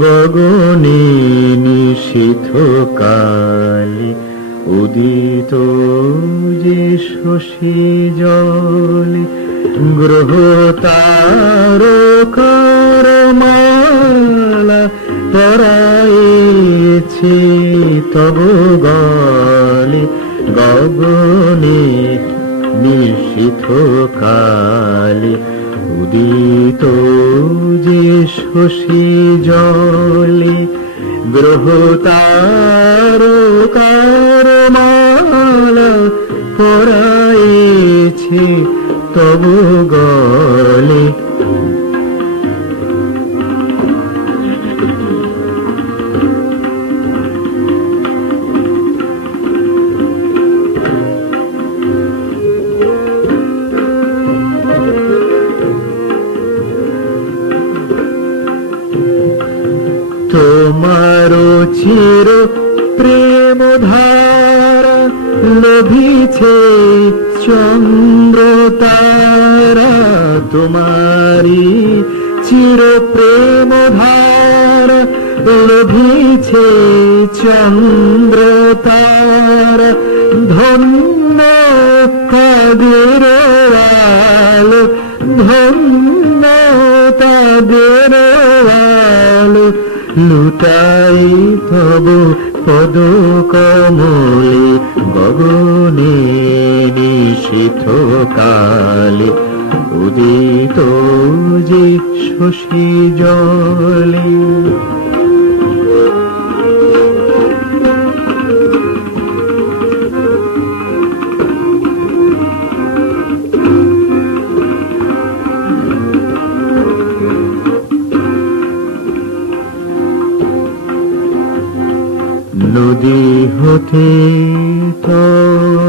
গগনে নিশীথ কালে উদিত যে শশী জলে গ্রহ তারকার মালা পরাইছে তব গলে। গগনে নিশিথ কালে উদিত যে শশী জলে গ্রহ তার মালা পরাইছে তব তোমার চির প্রেম ধারা লোভিছে চন্দ্র তারা তোমারি চির প্রেম ধারা লোভিছে চন্দ্র তারা। ধন্য আলো, ধন্য তাদের লুটাই ভব পদ কমলে গগনে নিশীথ কালে উদিত যে শশী জলে।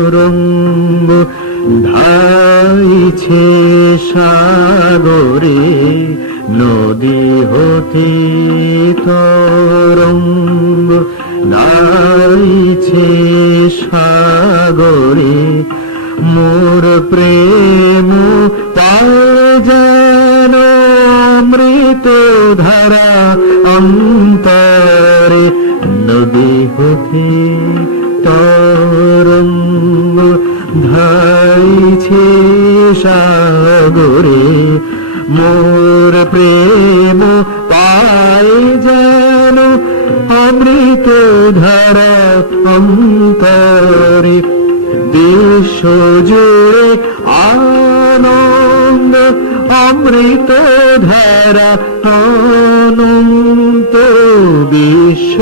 তরঙ্গ ধাইছে সাগরে নদী হতে তরঙ্গ ধাইছে সাগরে। মোর প্রেম পায় যেন অমৃত ধারা সাগরে মোর প্রেম পায় যেন অমৃত ধারা অন্তরে। বিশ্ব জুড়ে আনন্দ, অমৃত ধারা অনন্ত। বিশ্ব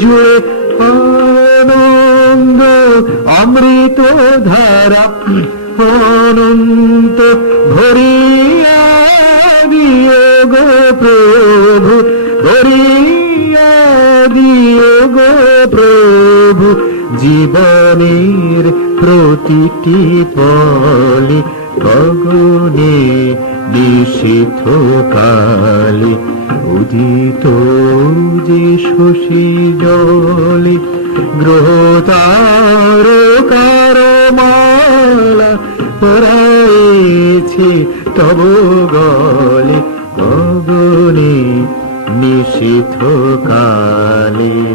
জুড়ে আনন্দ, অমৃত ধারা অনন্ত ভরিয়া দিও গো প্রভু, ভরিয়া গো প্রভু, জীবনের প্রতিটি পলি গগনে নিষিদ্ধ কালে উদিত যে শশী জলে গ্রহ পরাইছে তব গলে গগনে নিষিদ্ধ কালে।